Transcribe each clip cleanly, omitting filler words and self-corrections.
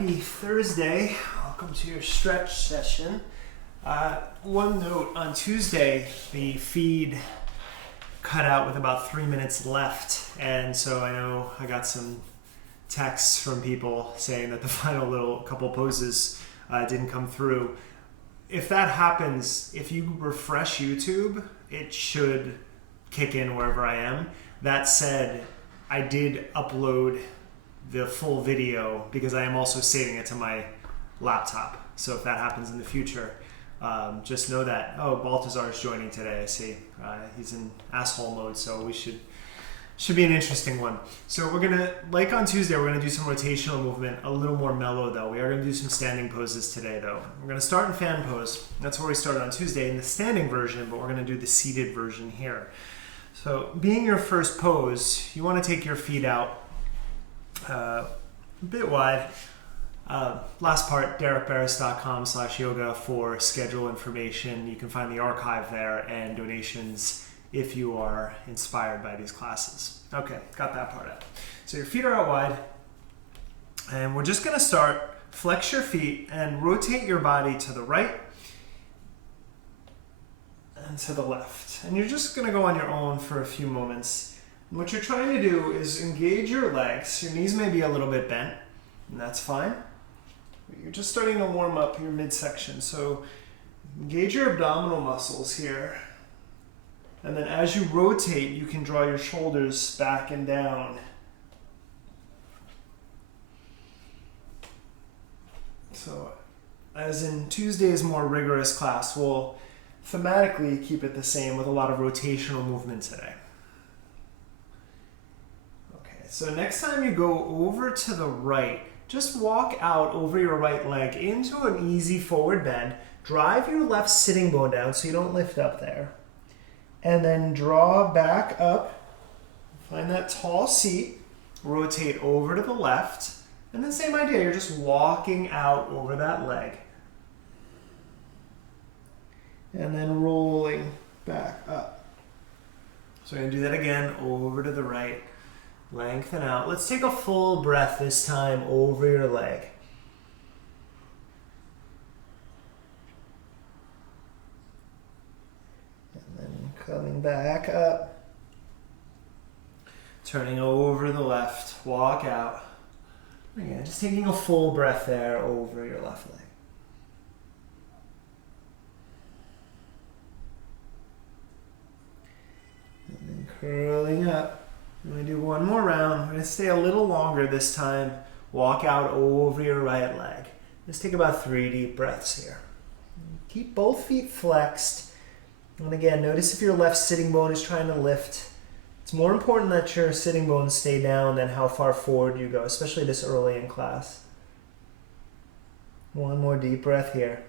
Happy Thursday. Welcome to your stretch session. One note, on Tuesday, the feed cut out with about 3 minutes left. And so I know I got some texts from people saying that the final little couple poses didn't come through. If that happens, if you refresh YouTube, it should kick in wherever I am. That said, I did upload the full video because I am also saving it to my laptop. So if that happens in the future, just know that, oh, Baltazar is joining today, I see. He's in asshole mode, so we should be an interesting one. So we're gonna, like on Tuesday, we're gonna do some rotational movement, a little more mellow though. We are gonna do some standing poses today though. We're gonna start in fan pose. That's where we started on Tuesday in the standing version, but we're gonna do the seated version here. So being your first pose, you wanna take your feet out a bit wide. Last part, derekbarris.com/yoga for schedule information. You can find the archive there and donations if you are inspired by these classes. Okay, got that part out. So your feet are out wide, and we're just gonna start, flex your feet and rotate your body to the right and to the left. And you're just gonna go on your own for a few moments. And what you're trying to do is engage your legs. Your knees may be a little bit bent, and that's fine. You're just starting to warm up your midsection. So engage your abdominal muscles here. And then as you rotate, you can draw your shoulders back and down. So as in Tuesday's more rigorous class, we'll thematically keep it the same with a lot of rotational movement today. Okay, so next time you go over to the right, just walk out over your right leg into an easy forward bend. Drive your left sitting bone down so you don't lift up there. And then draw back up. Find that tall seat. Rotate over to the left. And then same idea, you're just walking out over that leg. And then rolling back up. So we're going to do that again, over to the right. Lengthen out. Let's take a full breath this time over your leg. And then coming back up. Turning over the left. Walk out. Again, just taking a full breath there over your left leg. And then curling up. I'm going to do one more round. I'm going to stay a little longer this time. Walk out over your right leg. Just take about 3 deep breaths here. Keep both feet flexed. And again, notice if your left sitting bone is trying to lift. It's more important that your sitting bones stay down than how far forward you go, especially this early in class. One more deep breath here.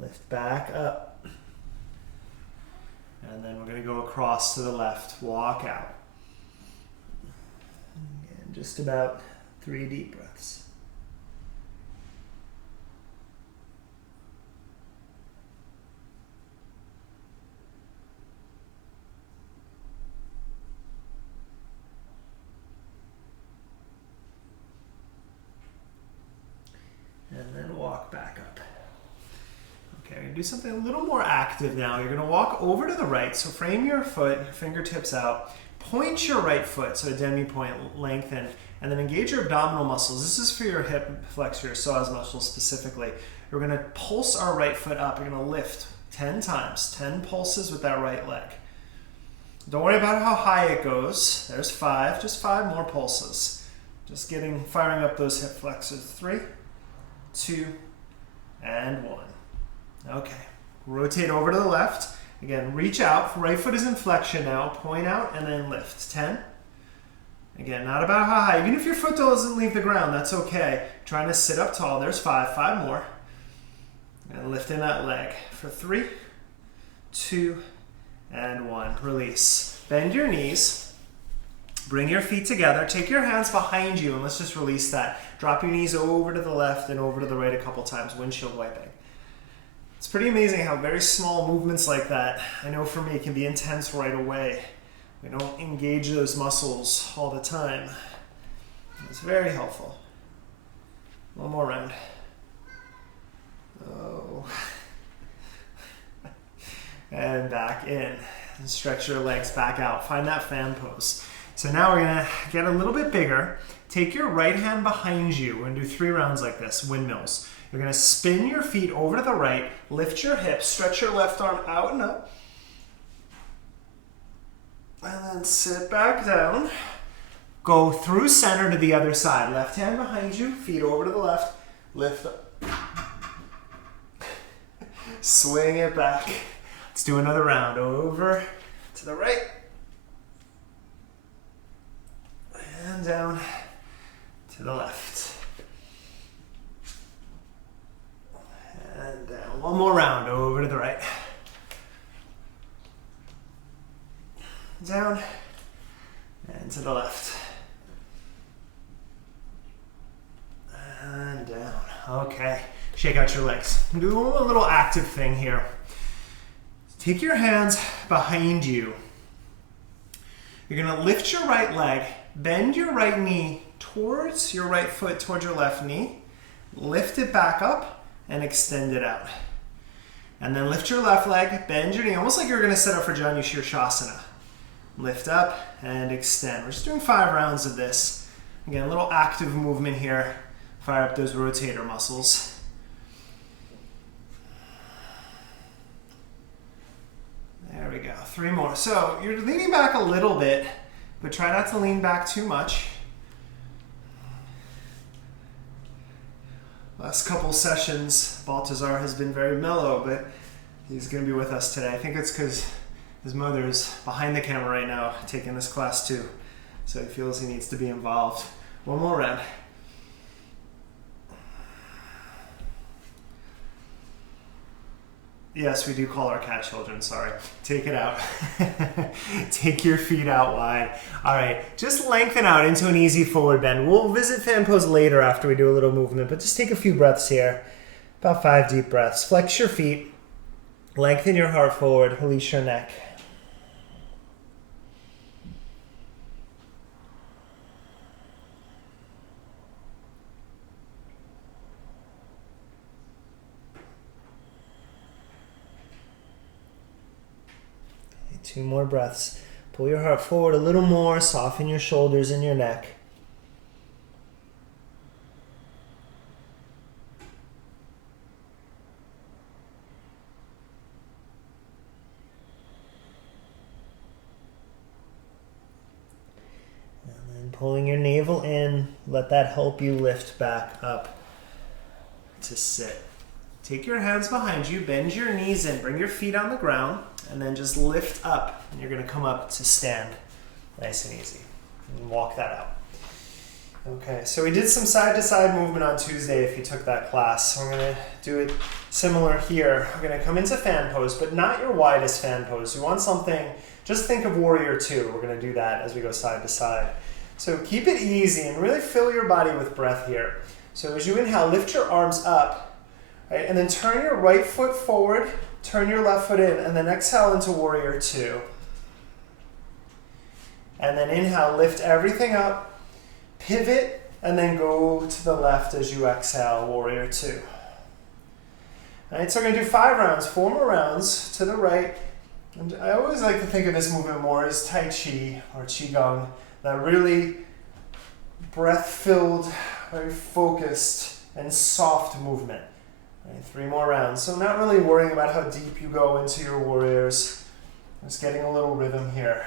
Lift back up. And then we're going to go across to the left. Walk out. Again, just about 3 deep breaths. And then walk back up. Okay, we're going to do something a little more active now. You're going to walk over to the right. So frame your foot, fingertips out. Point your right foot, so a demi-point, lengthen. And then engage your abdominal muscles. This is for your hip flexor, your psoas muscles specifically. We're going to pulse our right foot up. You're going to lift 10 times, 10 pulses with that right leg. Don't worry about how high it goes. There's 5, just 5 more pulses. Just firing up those hip flexors. 3, 2, and 1. Okay, rotate over to the left. Again, reach out. Right foot is in flexion now. Point out and then lift. 10. Again, not about how high. Even if your foot doesn't leave the ground, that's okay. Trying to sit up tall. There's 5. 5 more. And lifting that leg for 3, 2, and 1. Release. Bend your knees. Bring your feet together. Take your hands behind you and let's just release that. Drop your knees over to the left and over to the right a couple times. Windshield wiping. It's pretty amazing how very small movements like that, I know for me, can be intense right away. We don't engage those muscles all the time. It's very helpful. One more round. Oh. And back in. And stretch your legs back out. Find that fan pose. So now we're gonna get a little bit bigger. Take your right hand behind you. We're gonna do 3 rounds like this, windmills. You're gonna spin your feet over to the right, lift your hips, stretch your left arm out and up. And then sit back down. Go through center to the other side. Left hand behind you, feet over to the left, lift up. Swing it back. Let's do another round. Over to the right. And down to the left. And down. One more round. Over to the right. Down. And to the left. And down. Okay. Shake out your legs. Do a little active thing here. Take your hands behind you. You're going to lift your right leg, bend your right knee towards your right foot, towards your left knee. Lift it back up and extend it out. And then lift your left leg, bend your knee, almost like you're going to set up for Janu Shirshasana. Lift up and extend. We're just doing 5 rounds of this. Again, a little active movement here. Fire up those rotator muscles. There we go. 3 more. So you're leaning back a little bit, but try not to lean back too much. Last couple sessions, Baltazar has been very mellow, but he's going to be with us today. I think it's because his mother's behind the camera right now taking this class too. So he feels he needs to be involved. One more round. Yes, we do call our cat children, sorry. Take it out. Take your feet out wide. All right, just lengthen out into an easy forward bend. We'll visit fan pose later after we do a little movement, but just take a few breaths here. About 5 deep breaths. Flex your feet. Lengthen your heart forward. Release your neck. Two more breaths. Pull your heart forward a little more. Soften your shoulders and your neck. And then pulling your navel in. Let that help you lift back up to sit. Take your hands behind you. Bend your knees in. Bring your feet on the ground. And then just lift up, and you're going to come up to stand. Nice and easy. And walk that out. Okay, so we did some side-to-side movement on Tuesday if you took that class. So we're going to do it similar here. We're going to come into fan pose, but not your widest fan pose. You want something, just think of warrior 2. We're going to do that as we go side to side. So keep it easy and really fill your body with breath here. So as you inhale, lift your arms up, right? And then turn your right foot forward. Turn your left foot in, and then exhale into warrior 2. And then inhale, lift everything up, pivot, and then go to the left as you exhale, warrior 2. All right, so we're going to do 5 rounds, 4 more rounds to the right. And I always like to think of this movement more as Tai Chi or Qigong, that really breath-filled, very focused, and soft movement. Right, 3 more rounds. So not really worrying about how deep you go into your warriors. Just getting a little rhythm here.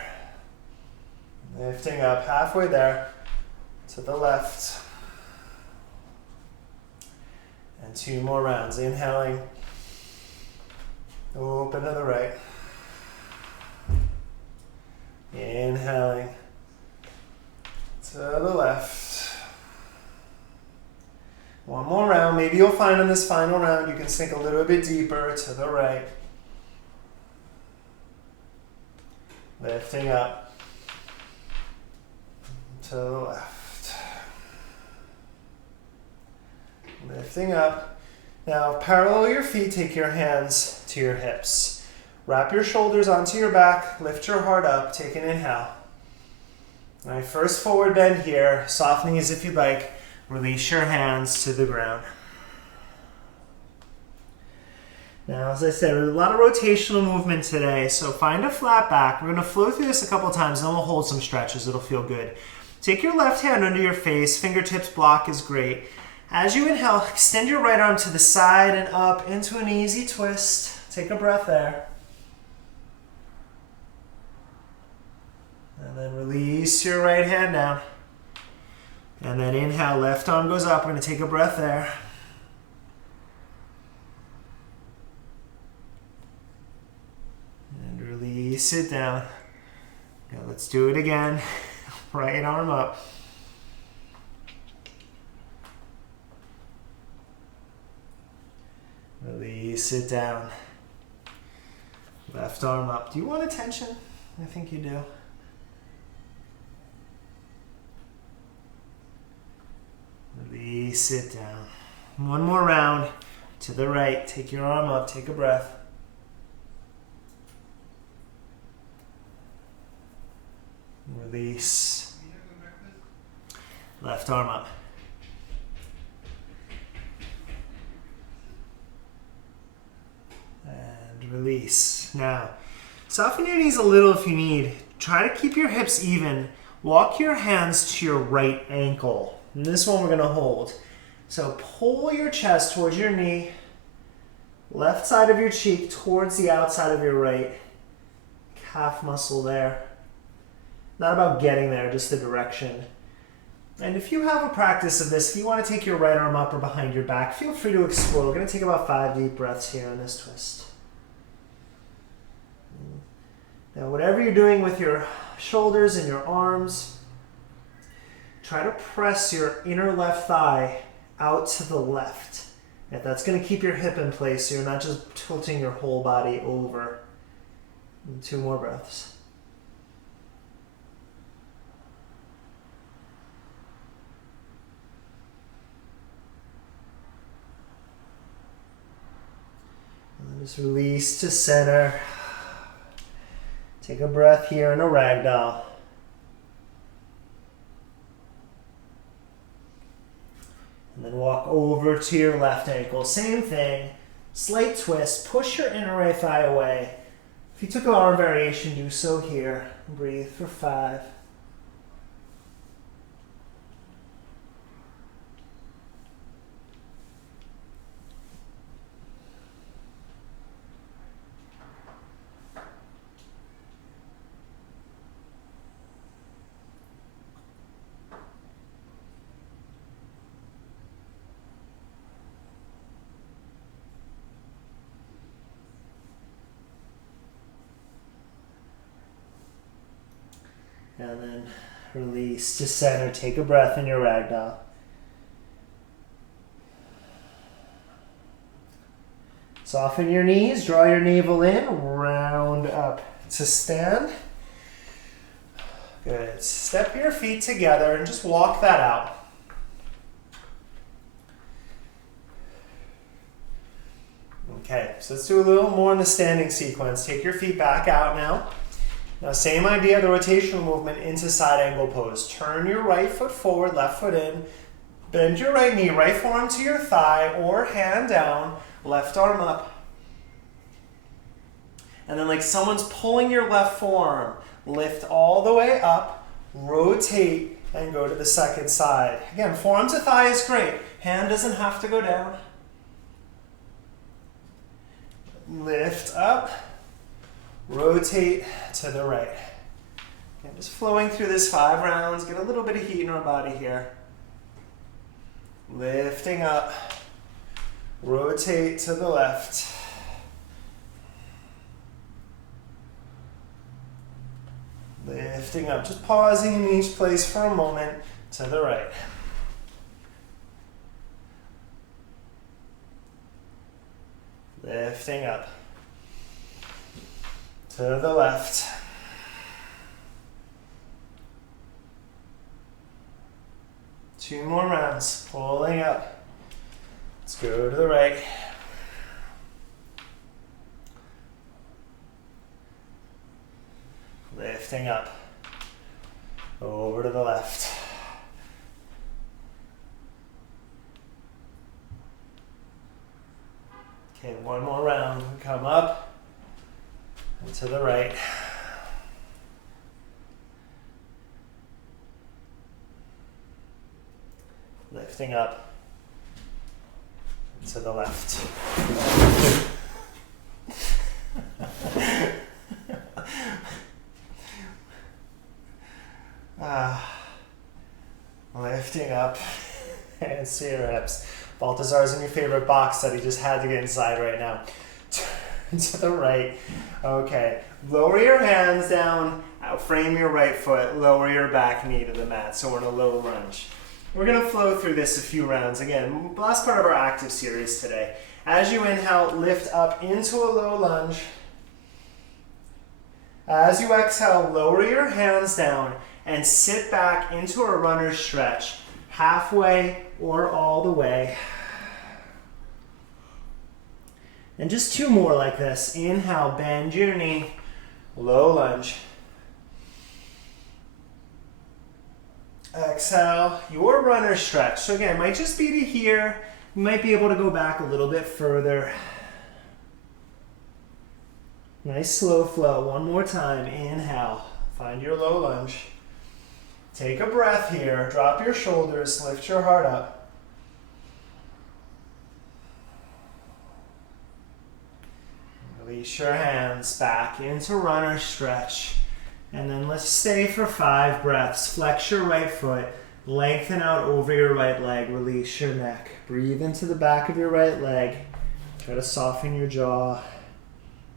Lifting up halfway there to the left. And 2 more rounds. Inhaling. Open to the right. Inhaling. To the left. 1 more round. Maybe you'll find on this final round you can sink a little bit deeper to the right. Lifting up to the left. Lifting up. Now parallel your feet. Take your hands to your hips. Wrap your shoulders onto your back, lift your heart up, take an inhale. All right, first forward bend here, soft knees if you'd like. Release your hands to the ground. Now, as I said, there's a lot of rotational movement today, so find a flat back. We're going to flow through this a couple times, then we'll hold some stretches. It'll feel good. Take your left hand under your face. Fingertips block is great. As you inhale, extend your right arm to the side and up into an easy twist. Take a breath there. And then release your right hand down. And then inhale, left arm goes up. We're going to take a breath there. And release it down. Now let's do it again. Right arm up. Release it down. Left arm up. Do you want attention? I think you do. Release it down. One more round to the right. Take your arm up. Take a breath. Release. Left arm up. And release. Now, soften your knees a little if you need. Try to keep your hips even. Walk your hands to your right ankle. And this one we're going to hold. So pull your chest towards your knee. Left side of your cheek towards the outside of your right. Calf muscle there. Not about getting there, just the direction. And if you have a practice of this, if you want to take your right arm up or behind your back, feel free to explore. We're going to take about 5 deep breaths here in this twist. Now, whatever you're doing with your shoulders and your arms, try to press your inner left thigh out to the left. And that's going to keep your hip in place so you're not just tilting your whole body over. And 2 more breaths. Just release to center. Take a breath here in a ragdoll. And then walk over to your left ankle. Same thing. Slight twist. Push your inner right thigh away. If you took an arm variation, do so here. Breathe for 5. And then release to center. Take a breath in your ragdoll. Soften your knees. Draw your navel in. Round up to stand. Good. Step your feet together and just walk that out. Okay, so let's do a little more in the standing sequence. Take your feet back out now. Now, same idea, the rotational movement into side angle pose. Turn your right foot forward, left foot in. Bend your right knee, right forearm to your thigh or hand down, left arm up. And then like someone's pulling your left forearm, lift all the way up, rotate, and go to the second side. Again, forearm to thigh is great. Hand doesn't have to go down. Lift up. Rotate to the right. Okay, just flowing through this 5 rounds. Get a little bit of heat in our body here. Lifting up. Rotate to the left. Lifting up. Just pausing in each place for a moment to the right. Lifting up. To the left. Two more rounds. Pulling up. Let's go to the right. Lifting up. Over to the left. Okay, one more round. Come up and to the right. Lifting up and to the left. Lifting up and see your hips. Baltazar's in your favorite box that he just had to get inside right now. Turn to the right. Okay. Lower your hands down. Frame your right foot. Lower your back knee to the mat. So we're in a low lunge. We're going to flow through this a few rounds. Again, last part of our active series today. As you inhale, lift up into a low lunge. As you exhale, lower your hands down and sit back into a runner's stretch, halfway or all the way. And just two more like this. Inhale, bend your knee, low lunge. Exhale, your runner's stretch. So again, it might just be to here. You might be able to go back a little bit further. Nice slow flow. One more time. Inhale. Find your low lunge. Take a breath here. Drop your shoulders. Lift your heart up. Release your hands back into runner stretch. And then let's stay for 5 breaths. Flex your right foot. Lengthen out over your right leg. Release your neck. Breathe into the back of your right leg. Try to soften your jaw,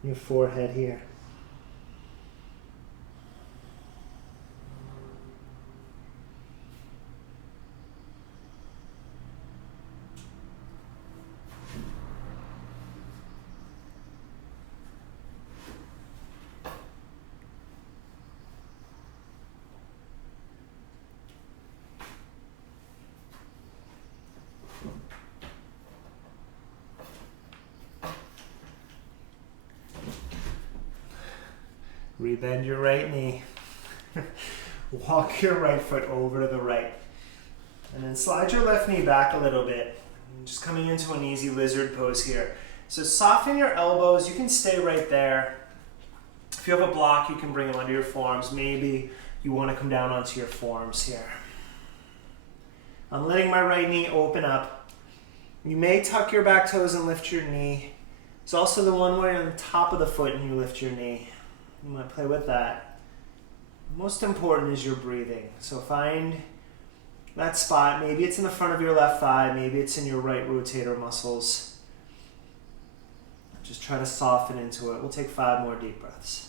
your forehead here. Rebend your right knee. Walk your right foot over to the right. And then slide your left knee back a little bit. Just coming into an easy lizard pose here. So soften your elbows. You can stay right there. If you have a block, you can bring them under your forearms. Maybe you want to come down onto your forearms here. I'm letting my right knee open up. You may tuck your back toes and lift your knee. It's also the one where you're on the top of the foot and you lift your knee. You might play with that. Most important is your breathing. So find that spot. Maybe it's in the front of your left thigh. Maybe it's in your right rotator muscles. Just try to soften into it. We'll take 5 more deep breaths.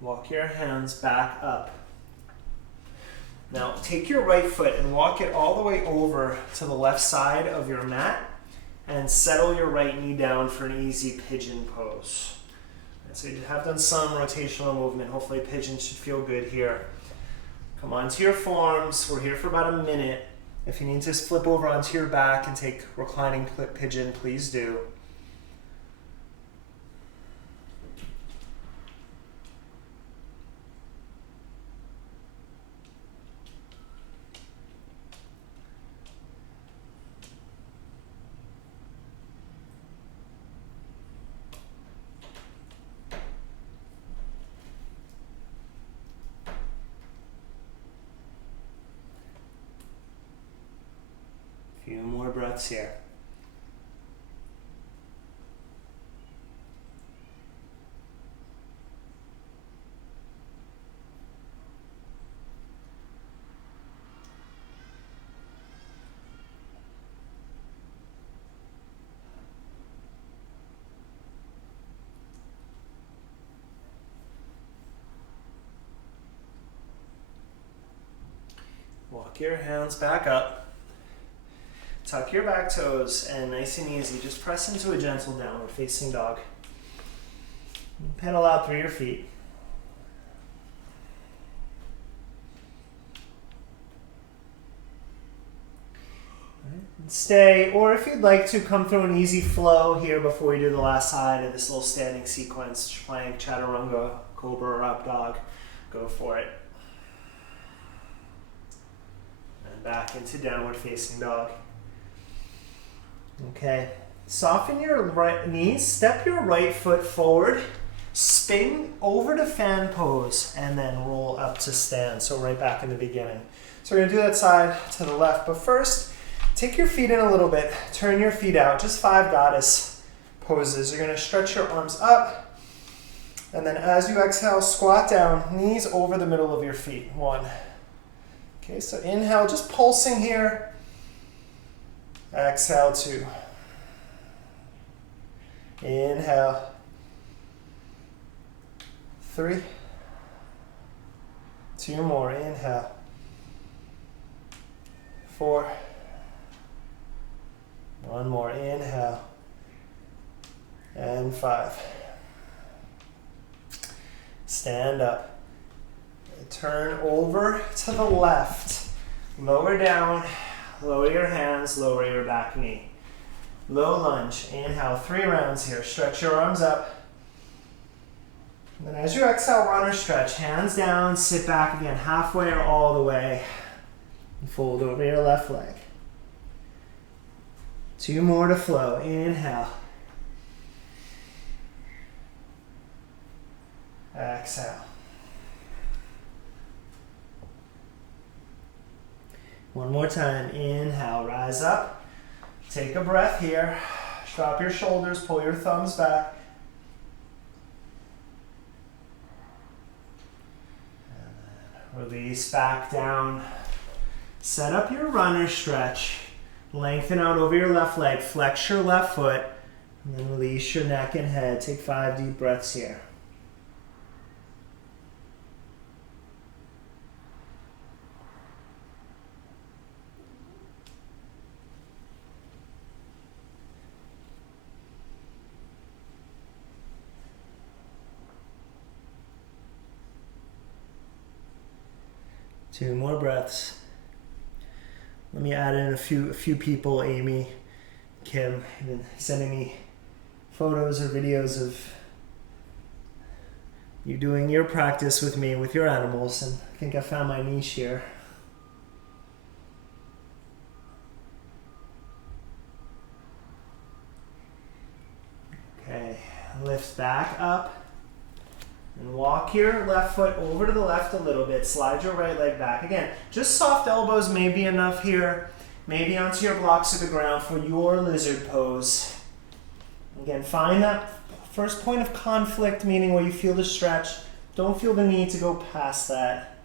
Walk your hands back up. Now take your right foot and walk it all the way over to the left side of your mat and settle your right knee down for an easy pigeon pose. And so you have done some rotational movement. Hopefully pigeon should feel good here. Come onto your forearms. We're here for about a minute. If you need to flip over onto your back and take reclining pigeon, please do. Few more breaths here. your hands back up. Tuck your back toes, and nice and easy, just press into a gentle downward facing dog. Pedal out through your feet. Stay, or if you'd like to, come through an easy flow here before we do the last side of this little standing sequence, plank, chaturanga, cobra, or up dog. Go for it. And back into downward facing dog. Okay, soften your right knees, step your right foot forward, spin over to fan pose, and then roll up to stand. So right back in the beginning. So we're gonna do that side to the left, but first, take your feet in a little bit, turn your feet out, just 5 goddess poses. You're gonna stretch your arms up, and then as you exhale, squat down, knees over the middle of your feet. 1. Okay, so inhale, just pulsing here. Exhale, 2. Inhale. 3. 2 more, inhale. 4. 1 more, inhale. And 5. Stand up. Turn over to the left. Lower down, lower your hands, lower your back knee. Low lunge, inhale, 3 rounds here. Stretch your arms up. And then as you exhale, runner stretch. Hands down, sit back again, halfway or all the way. And fold over your left leg. 2 more to flow. Inhale. Exhale. 1 more time. Inhale, rise up. Take a breath here. Drop your shoulders, pull your thumbs back. And then release back down. Set up your runner stretch. Lengthen out over your left leg, flex your left foot, and then release your neck and head. Take 5 deep breaths here. Two more breaths. Let me add in a few people, Amy, Kim, have been sending me photos or videos of you doing your practice with me, with your animals, and I think I found my niche here. Okay, lift back up. And walk your left foot over to the left a little bit. Slide your right leg back. Again, just soft elbows may be enough here. Maybe onto your blocks of the ground for your lizard pose. Again, find that first point of conflict, meaning where you feel the stretch. Don't feel the need to go past that.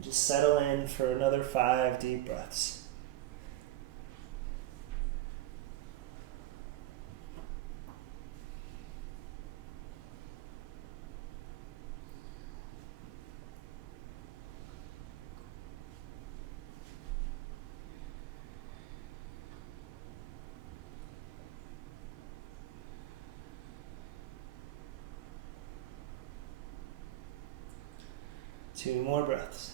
Just settle in for another 5 deep breaths. Two more breaths.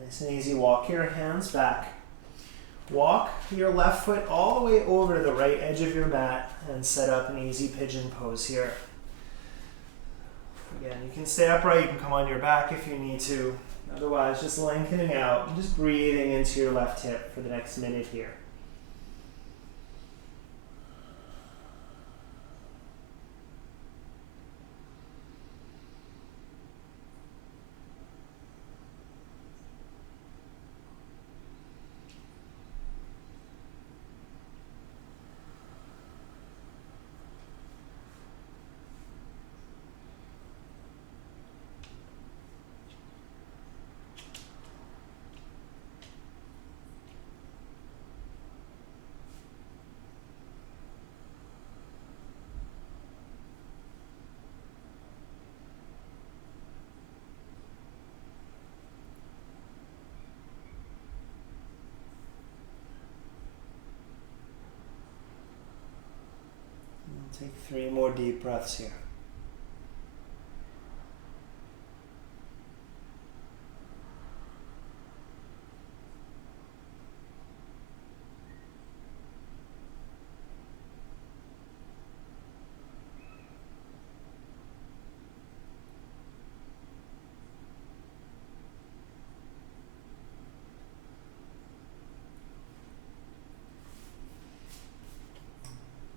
Nice and easy. Walk your hands back. Walk your left foot all the way over to the right edge of your mat and set up an easy pigeon pose here. Again, you can stay upright, you can come on your back if you need to. Otherwise, just lengthening out and just breathing into your left hip for the next minute here. Take 3 more deep breaths here.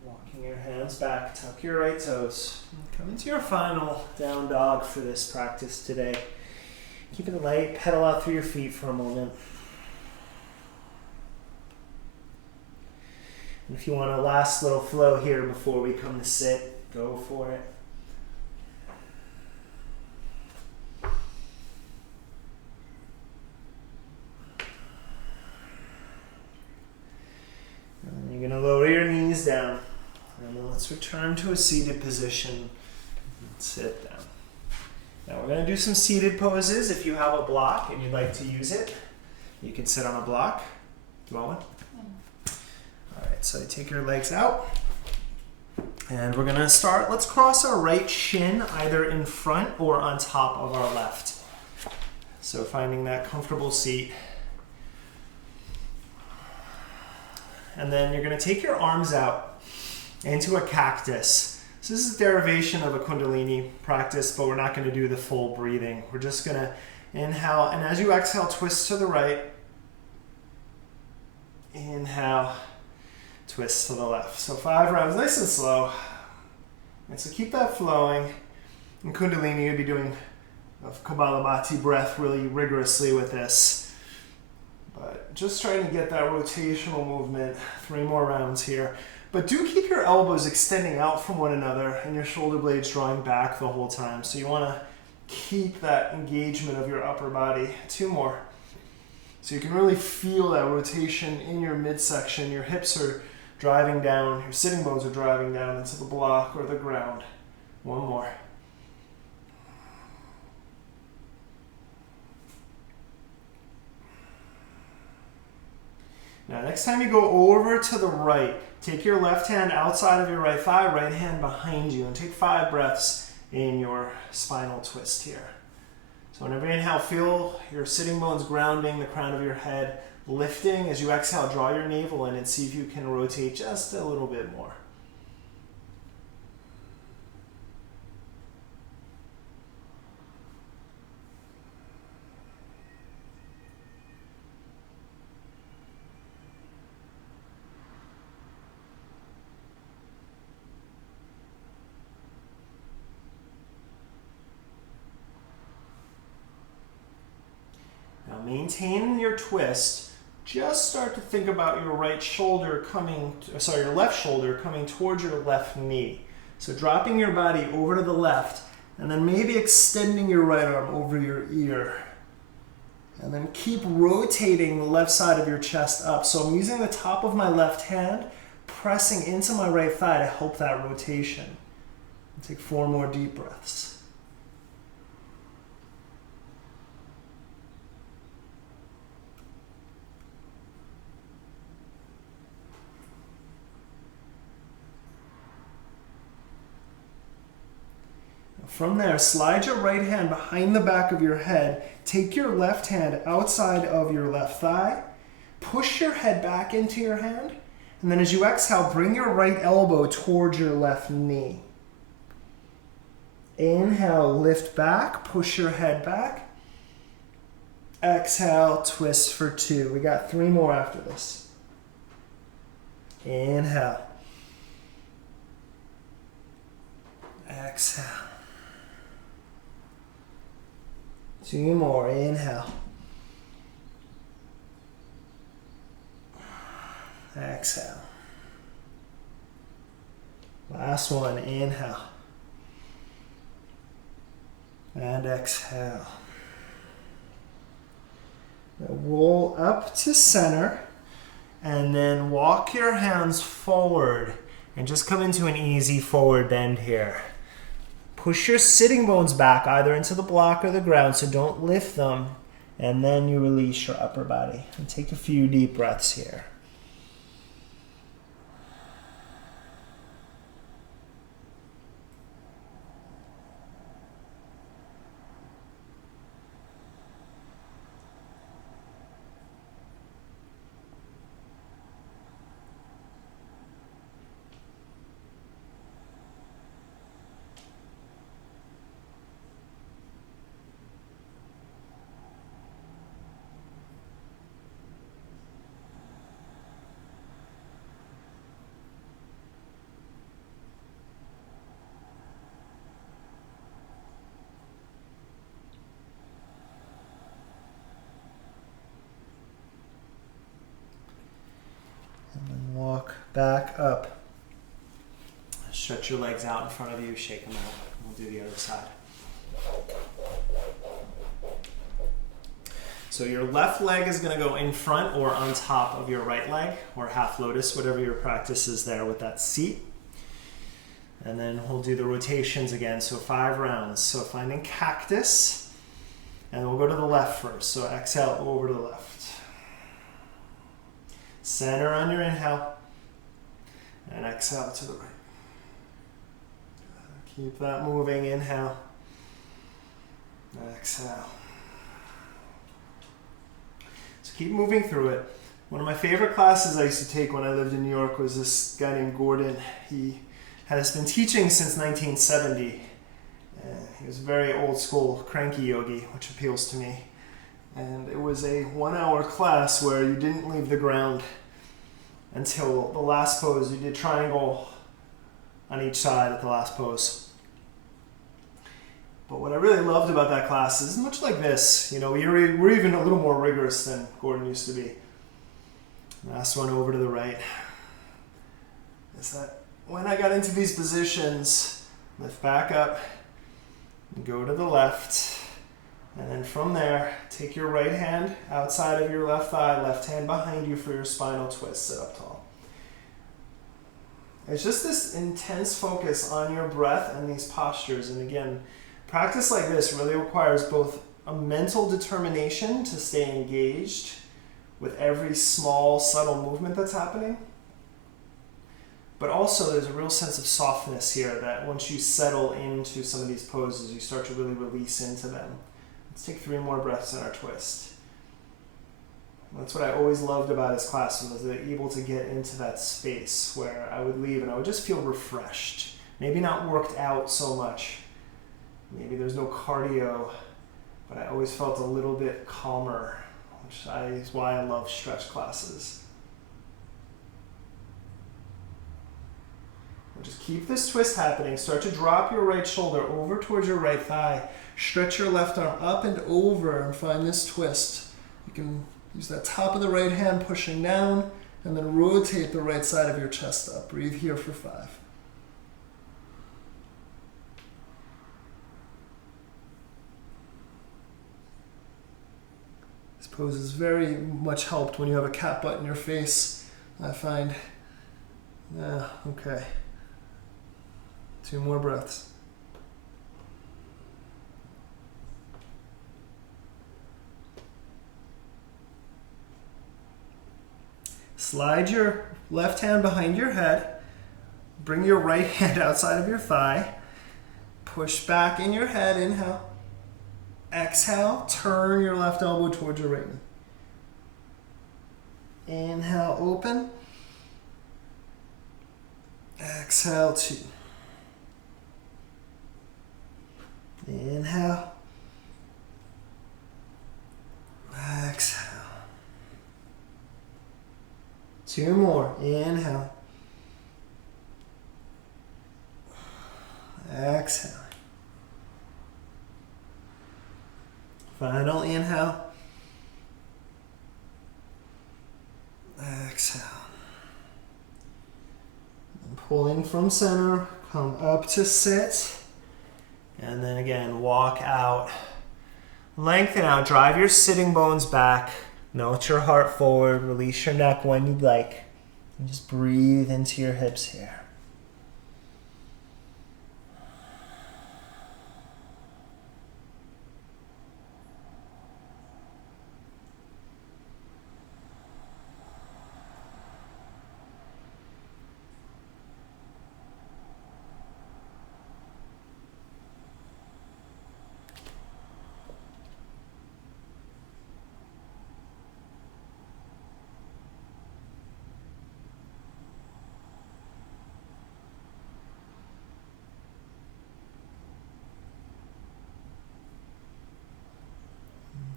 Walking your hands back, tuck your right toes. Come into your final down dog for this practice today. Keep it light, pedal out through your feet for a moment. And if you want a last little flow here before we come to sit, go for it. And you're going to lower your knees down. And then let's return to a seated position and sit down. Now we're going to do some seated poses. If you have a block and you'd like to use it, you can sit on a block. Do you want one? All right, so take your legs out. And we're going to start. Let's cross our right shin either in front or on top of our left. So finding that comfortable seat. And then you're going to take your arms out into a cactus. So this is a derivation of a Kundalini practice, but we're not going to do the full breathing. We're just going to inhale, and as you exhale, twist to the right. Inhale, twist to the left. So 5 rounds, nice and slow. And so keep that flowing. In Kundalini, you'd be doing a Kapalabhati breath really rigorously with this. But just trying to get that rotational movement. 3 more rounds here. But do keep your elbows extending out from one another and your shoulder blades drawing back the whole time. So you want to keep that engagement of your upper body. 2 more. So you can really feel that rotation in your midsection. Your hips are driving down. Your sitting bones are driving down into the block or the ground. 1 more. Now, next time you go over to the right, take your left hand outside of your right thigh, right hand behind you, and take 5 breaths in your spinal twist here. So whenever you inhale, feel your sitting bones grounding, the crown of your head lifting. As you exhale, draw your navel in and see if you can rotate just a little bit more. Maintain your twist. Just start to think about your right shoulder your left shoulder coming towards your left knee. So dropping your body over to the left, and then maybe extending your right arm over your ear. And then keep rotating the left side of your chest up. So I'm using the top of my left hand, pressing into my right thigh to help that rotation. Take 4 more deep breaths. From there, slide your right hand behind the back of your head. Take your left hand outside of your left thigh. Push your head back into your hand. And then as you exhale, bring your right elbow towards your left knee. Inhale, lift back, push your head back. Exhale, twist for 2. We got 3 more after this. Inhale. Exhale. 2 more. Inhale. Exhale. Last one. Inhale. And exhale. Now roll up to center and then walk your hands forward and just come into an easy forward bend here. Push your sitting bones back either into the block or the ground, so don't lift them. And then you release your upper body. And take a few deep breaths here. back up. Stretch your legs out in front of you, shake them out. We'll do the other side. So your left leg is going to go in front or on top of your right leg, or half lotus, whatever your practice is there with that seat. And then we'll do the rotations again, so 5 rounds. So finding cactus, and we'll go to the left first. So exhale over to the left. Center on your inhale, and exhale to the right. Keep that moving, inhale, exhale. So keep moving through it. One of my favorite classes I used to take when I lived in New York was this guy named Gordon. He has been teaching since 1970. He was a very old school cranky yogi, which appeals to me. And it was a 1-hour class where you didn't leave the ground until the last pose. You did triangle on each side at the last pose. But what I really loved about that class is much like this. You know, we're even a little more rigorous than Gordon used to be. Last one over to the right. Is that when I got into these positions, lift back up and go to the left. And then from there, take your right hand outside of your left thigh, left hand behind you for your spinal twist. Sit up tall. It's just this intense focus on your breath and these postures. And again, practice like this really requires both a mental determination to stay engaged with every small, subtle movement that's happening. But also there's a real sense of softness here that once you settle into some of these poses, you start to really release into them. Let's take 3 more breaths in our twist. That's what I always loved about his class, was able to get into that space where I would leave and I would just feel refreshed. Maybe not worked out so much. Maybe there's no cardio, but I always felt a little bit calmer, which is why I love stretch classes. And just keep this twist happening. Start to drop your right shoulder over towards your right thigh. Stretch your left arm up and over and find this twist. You can use that top of the right hand pushing down and then rotate the right side of your chest up. Breathe here for 5. This pose is very much helped when you have a cat butt in your face, I find. Yeah, okay. 2 more breaths. Slide your left hand behind your head. Bring your right hand outside of your thigh. Push back in your head. Inhale. Exhale. Turn your left elbow towards your right knee. Inhale, open. Exhale, 2. Inhale. Exhale. 2 more. Inhale. Exhale. Final inhale. Exhale. And pulling from center, come up to sit. And then again, walk out. Lengthen out. Drive your sitting bones back. Melt your heart forward. Release your neck when you'd like. And just breathe into your hips here.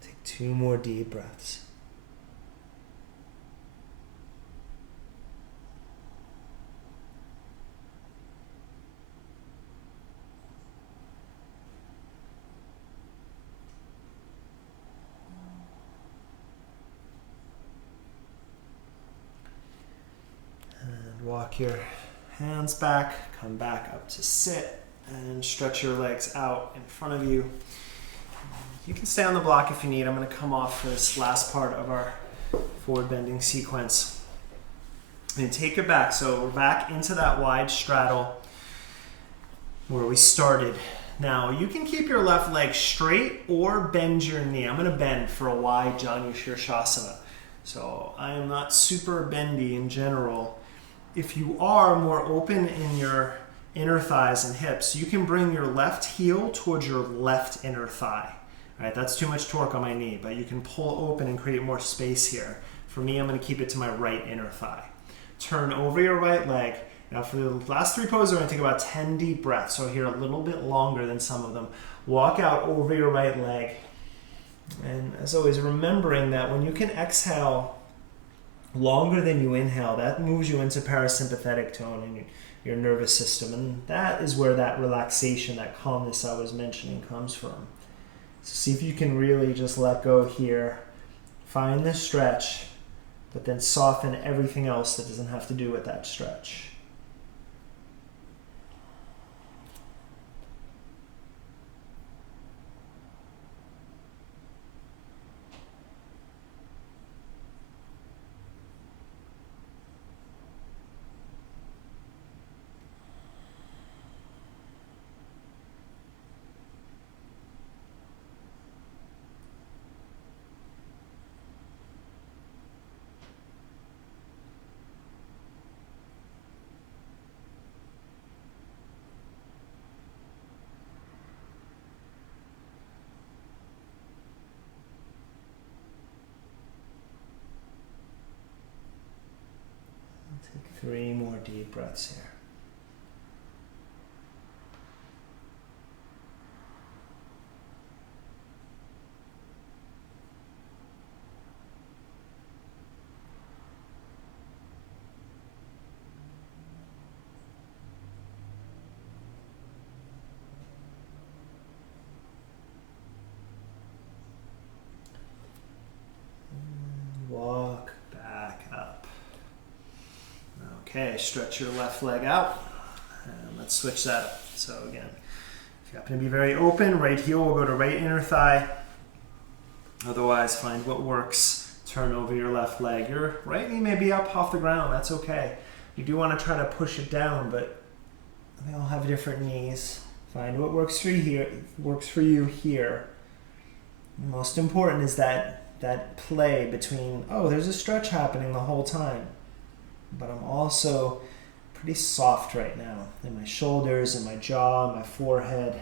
Take 2 more deep breaths. And Walk your hands back, come back up to sit, and stretch your legs out in front of you. You can stay on the block if you need. I'm going to come off for this last part of our forward bending sequence. And take it back. So we're back into that wide straddle where we started. Now you can keep your left leg straight or bend your knee. I'm going to bend for a wide Janu Shirshasana. So I am not super bendy in general. If you are more open in your inner thighs and hips, you can bring your left heel towards your left inner thigh. All right, that's too much torque on my knee, but you can pull open and create more space here. For me, I'm going to keep it to my right inner thigh. Turn over your right leg. Now for the last three poses, we're going to take about 10 deep breaths. So here a little bit longer than some of them. Walk out over your right leg. And as always, remembering that when you can exhale longer than you inhale, that moves you into parasympathetic tone in your nervous system. And that is where that relaxation, that calmness I was mentioning comes from. So see if you can really just let go here. Find the stretch, but then soften everything else that doesn't have to do with that stretch. Take 3 more deep breaths here. Walk back up. Okay, stretch your left leg out. And let's switch that up. So again, if you happen to be very open, right heel will go to right inner thigh. Otherwise, find what works. Turn over your left leg. Your right knee may be up off the ground. That's okay. You do want to try to push it down, but they all have different knees. Find what works for you here. Works for you here. The most important is that play between, oh, there's a stretch happening the whole time, but I'm also pretty soft right now in my shoulders, in my jaw, my forehead.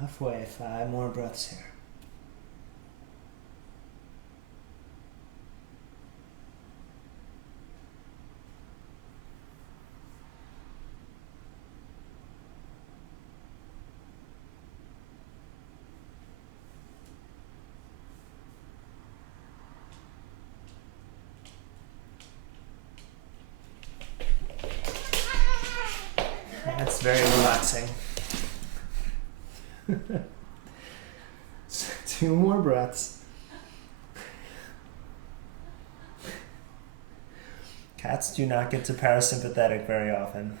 Halfway, 5 more breaths here. That's very relaxing. 2 more breaths. Cats do not get to parasympathetic very often.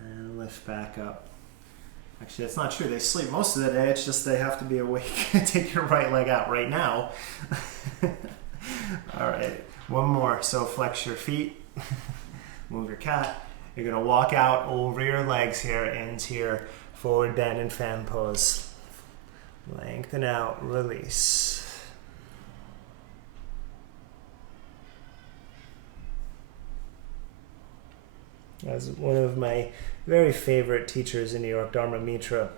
And lift back up. Actually, that's not true. They sleep most of the day. It's just they have to be awake. Take your right leg out right now. All right, 1 more. So flex your feet. Move your cat. You're going to walk out over your legs here into your forward bend and fan pose. Lengthen out, release. As one of my very favorite teachers in New York, Dharma Mitra,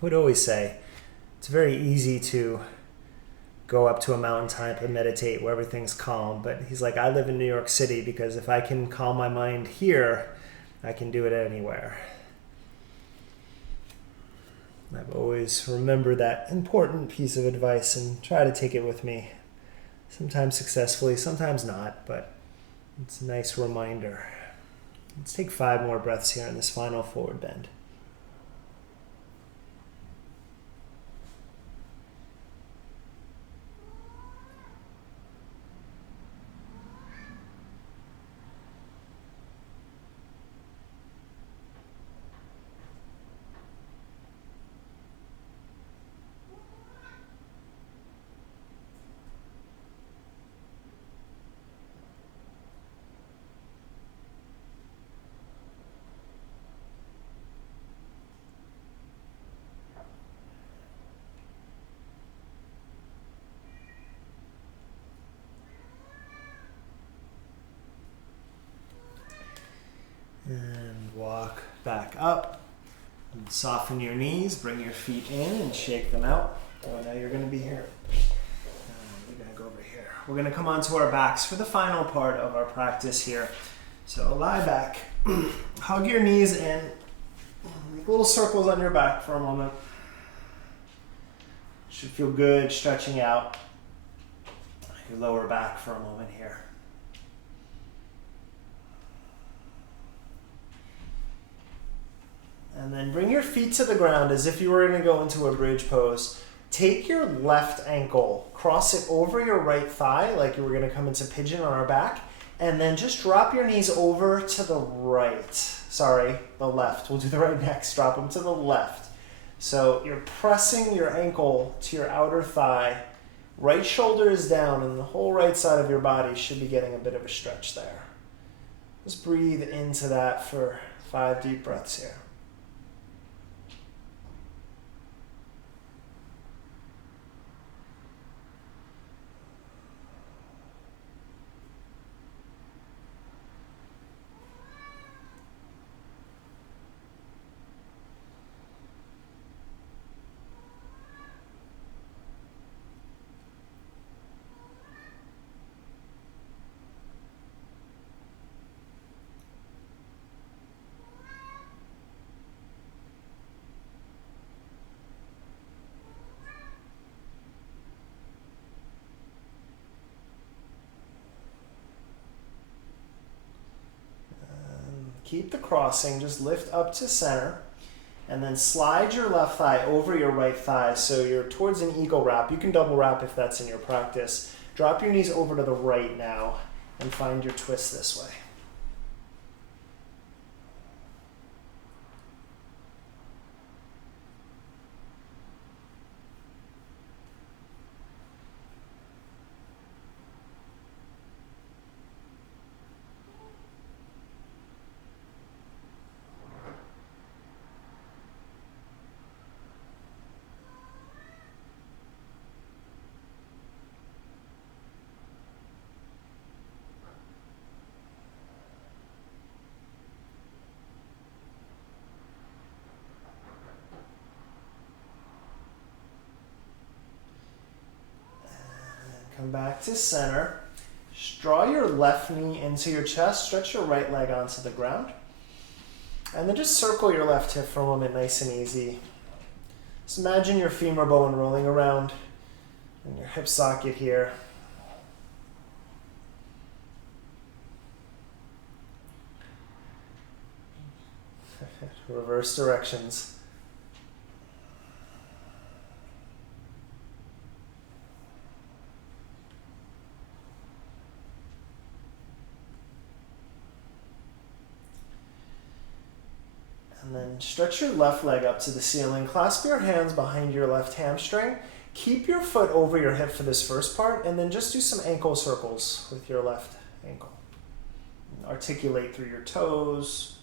would always say, it's very easy to go up to a mountaintop and meditate where everything's calm. But he's like, I live in New York City because if I can calm my mind here, I can do it anywhere. I've always remembered that important piece of advice and try to take it with me. Sometimes successfully, sometimes not, but it's a nice reminder. Let's take 5 more breaths here in this final forward bend. And walk back up and soften your knees, bring your feet in and shake them out. Oh, now you're going to be here. We're going to go over here. We're going to come onto our backs for the final part of our practice here. So lie back, hug your knees in, make little circles on your back for a moment. Should feel good stretching out your lower back for a moment here. And then bring your feet to the ground as if you were going to go into a bridge pose. Take your left ankle, cross it over your right thigh like you were going to come into pigeon on our back, and then just drop your knees over to the right. Sorry, the left. We'll do the right next. Drop them to the left. So you're pressing your ankle to your outer thigh. Right shoulder is down, and the whole right side of your body should be getting a bit of a stretch there. Just breathe into that for 5 deep breaths here. Keep the crossing, just lift up to center, and then slide your left thigh over your right thigh so you're towards an eagle wrap. You can double wrap if that's in your practice. Drop your knees over to the right now and find your twist this way. Come back to center. Just draw your left knee into your chest. Stretch your right leg onto the ground. And then just circle your left hip for a moment, nice and easy. Just imagine your femur bone rolling around in your hip socket here. Reverse directions. And then stretch your left leg up to the ceiling. Clasp your hands behind your left hamstring. Keep your foot over your hip for this first part, and then just do some ankle circles with your left ankle. Articulate through your toes.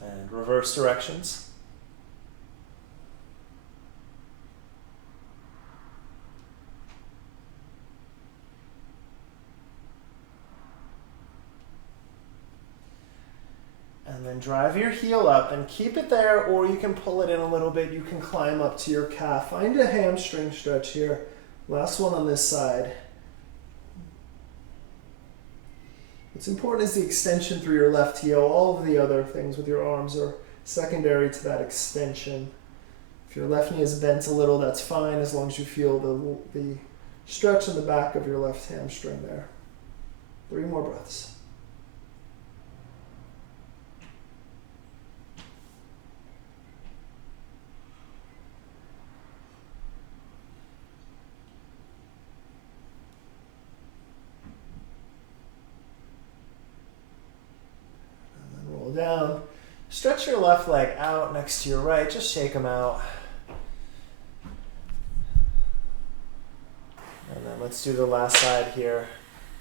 And reverse directions. drive your heel up and keep it there, or you can pull it in a little bit. You can climb up to your calf. Find a hamstring stretch here. Last one on this side. What's important is the extension through your left heel. All of the other things with your arms are secondary to that extension. If your left knee is bent a little, that's fine, as long as you feel the stretch in the back of your left hamstring there. 3 more breaths. Down. Stretch your left leg out next to your right. Just shake them out. And then let's do the last side here.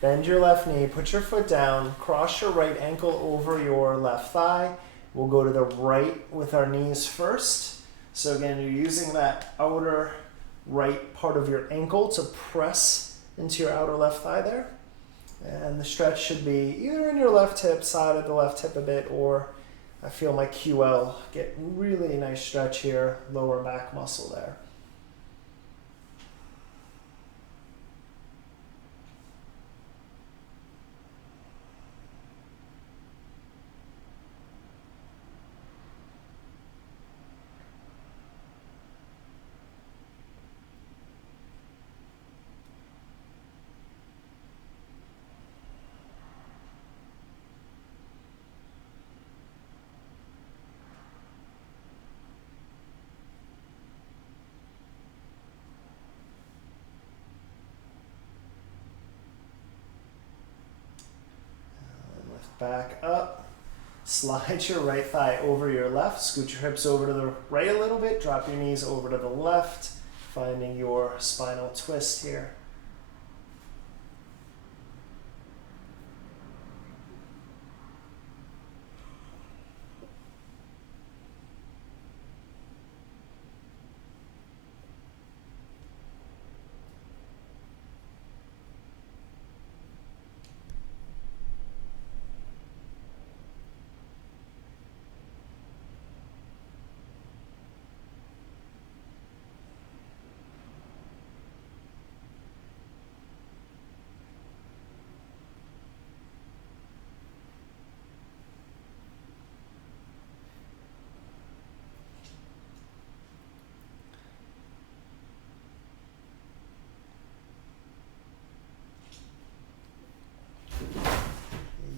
Bend your left knee, put your foot down, cross your right ankle over your left thigh. We'll go to the right with our knees first. So again, you're using that outer right part of your ankle to press into your outer left thigh there. And the stretch should be either in your left hip, side of the left hip a bit, or I feel my QL get really nice stretch here, lower back muscle there. Back up, slide your right thigh over your left, scoot your hips over to the right a little bit, drop your knees over to the left, finding your spinal twist here.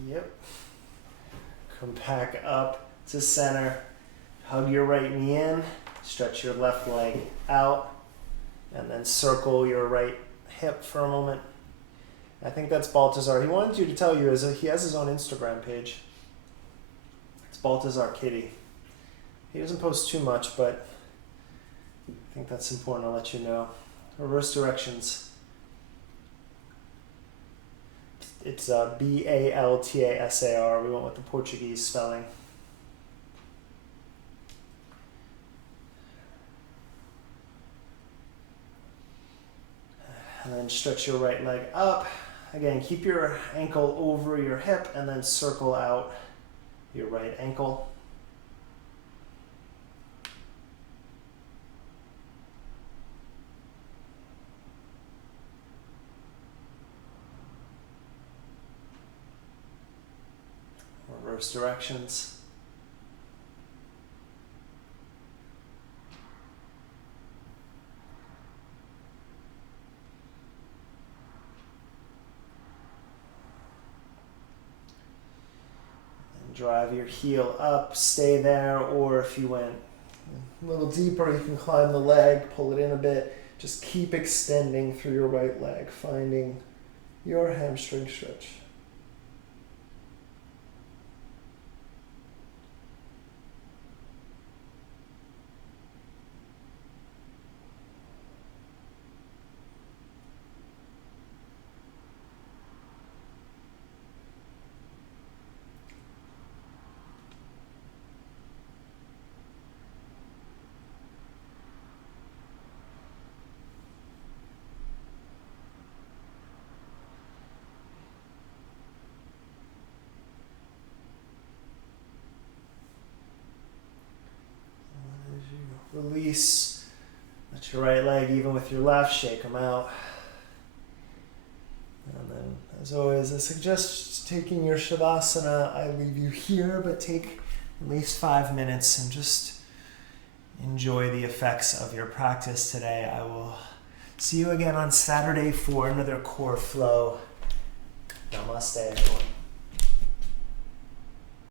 Yep. Come back up to center. Hug your right knee in. Stretch your left leg out. And then circle your right hip for a moment. I think that's Baltazar. He wanted you to tell you, he has his own Instagram page. It's Baltazar Kitty. He doesn't post too much, but I think that's important to let you know. Reverse directions. It's Baltasar. We went with the Portuguese spelling. And then stretch your right leg up. Again, keep your ankle over your hip and then circle out your right ankle. Reverse directions. And drive your heel up, stay there, or if you went a little deeper, you can climb the leg, pull it in a bit. Just keep extending through your right leg, finding your hamstring stretch. release. Let your right leg even with your left, shake them out. And then, as always, I suggest taking your Shavasana. I leave you here, but take at least 5 minutes and just enjoy the effects of your practice today. I will see you again on Saturday for another core flow. Namaste, everyone.